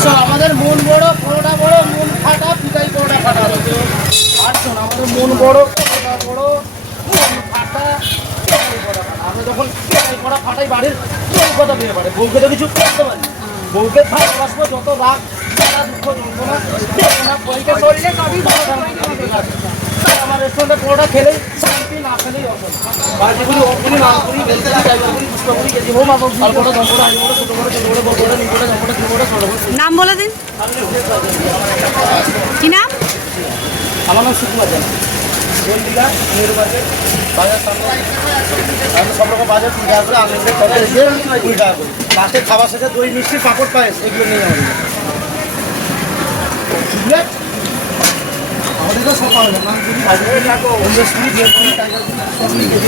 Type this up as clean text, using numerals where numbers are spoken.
আসলে আমাদের মন বড়, পরোটা বড়, মন ফাটা, পিতাই পরোটা ফাটা। আর শোন, আমাদের মন বড়, পরোটা বড়, মন ফাটা, পিতাই পরোটা ফাটা। আমরা যখন পিতাই পরোটা ফাটাই বাড়ির কথা বেরিয়ে পারে, বউকে তো কিছু করতে পারি। বউকে ভালোবাসবো, যত রাগ, জ্বালা, দুঃখ, যন্ত্রণা, বেদনা, পরীক্ষা করলে সবই ভালো থাকে। তাই আমার রেস্টুরেন্টে পরোটা খেলেই শান্তি, না খেলেই অশান্তি। বাড়িগুলি অগুলি, না করি, বেলতে ড্রাইভার করি, পুষ্প করি, কেজি হোম, আমার অল্পটা, দম্পটা, হাইবোটা, ছোটো করে, ছোটো করে, বড়টা, নিচটা, দম্পটা, ছোটোটা, ছোটো করে। নাম বলে দিন। কি নাম? আমার নাম সুকুমার জানা। বেলদিঘা, নেহরু মার্কেট, বাজার সামনে। আমি সব রকম বাজার 20 টাকা করে, আনলিমিটেড তবে রেখে 20 টাকা করে। লাস্টে খাবার শেষে দই মিষ্টি, পাঁপড়, পায়েস এগুলো নিয়ে আমাদের। বুঝলে? আমাদের তো সব পাওয়া যায়। মানে যদি ইন্ডাস্ট্রি, টাইগার, সব নিয়ে